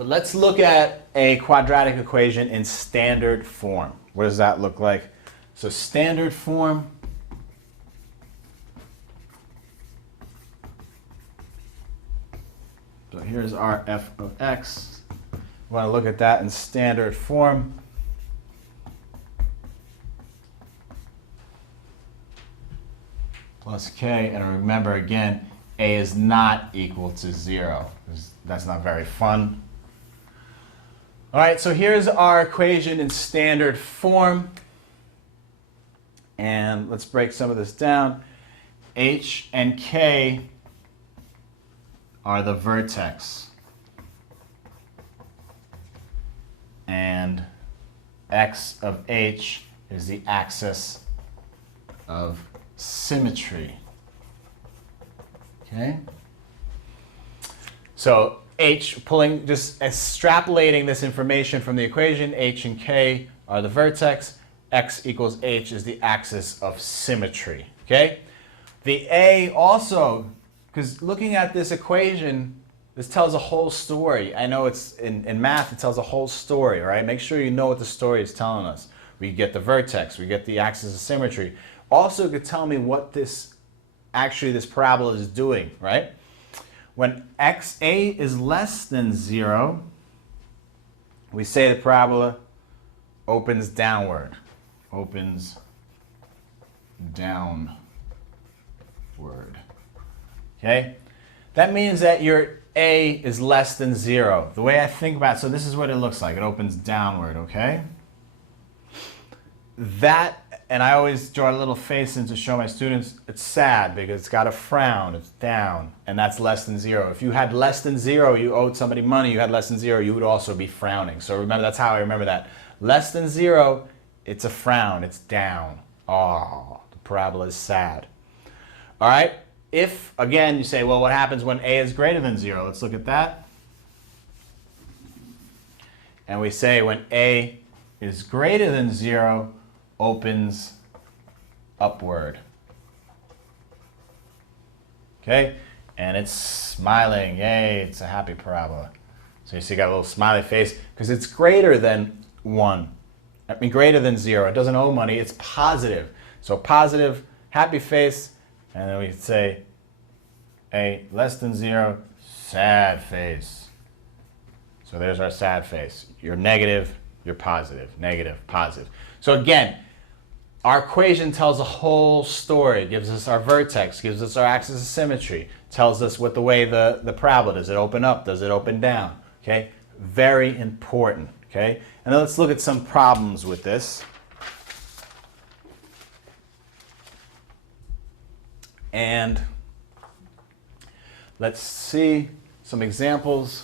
But let's look at a quadratic equation in standard form. What does that look like? So standard form, so here's our f of x. We want to look at that in standard form. Plus k, and remember again, a is not equal to 0. That's not very fun. All right, so here's our equation in standard form. And let's break some of this down. H and k are the vertex. And x of h is the axis of symmetry. Okay? So h, just extrapolating this information from the equation, h and k are the vertex, x equals h is the axis of symmetry. Okay? The a also, because looking at this equation, this tells a whole story. I know it's in math, it tells a whole story, all right? Make sure you know what the story is telling us. We get the vertex, we get the axis of symmetry. Also, it could tell me what this parabola is doing, right? When xa is less than 0, we say the parabola opens downward. Opens downward. Okay? That means that your a is less than 0. The way I think about it, so this is what it looks like. It opens downward, okay? That, and I always draw a little face in to show my students, it's sad because it's got a frown, it's down, and that's less than 0. If you had less than 0, you owed somebody money, you had less than 0, you would also be frowning. So remember, that's how I remember that. Less than 0, it's a frown, it's down. Oh, the parabola is sad. All right? If, again, you say, well, what happens when a is greater than 0? Let's look at that. And we say when a is greater than 0, opens upward. Okay? And it's smiling. Yay, it's a happy parabola. So you see, you got a little smiley face because it's greater than 1. I mean, greater than 0. It doesn't owe money. It's positive. So positive, happy face. And then we could say a less than 0, sad face. So there's our sad face. You're negative, you're positive. Negative, positive. So again, our equation tells a whole story. It gives us our vertex, gives us our axis of symmetry, tells us what the way the parabola, does it open up, does it open down? Okay? Very important. Okay? And then let's look at some problems with this. And let's see some examples.